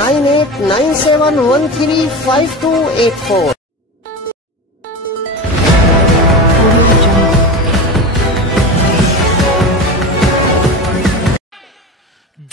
9897135284۔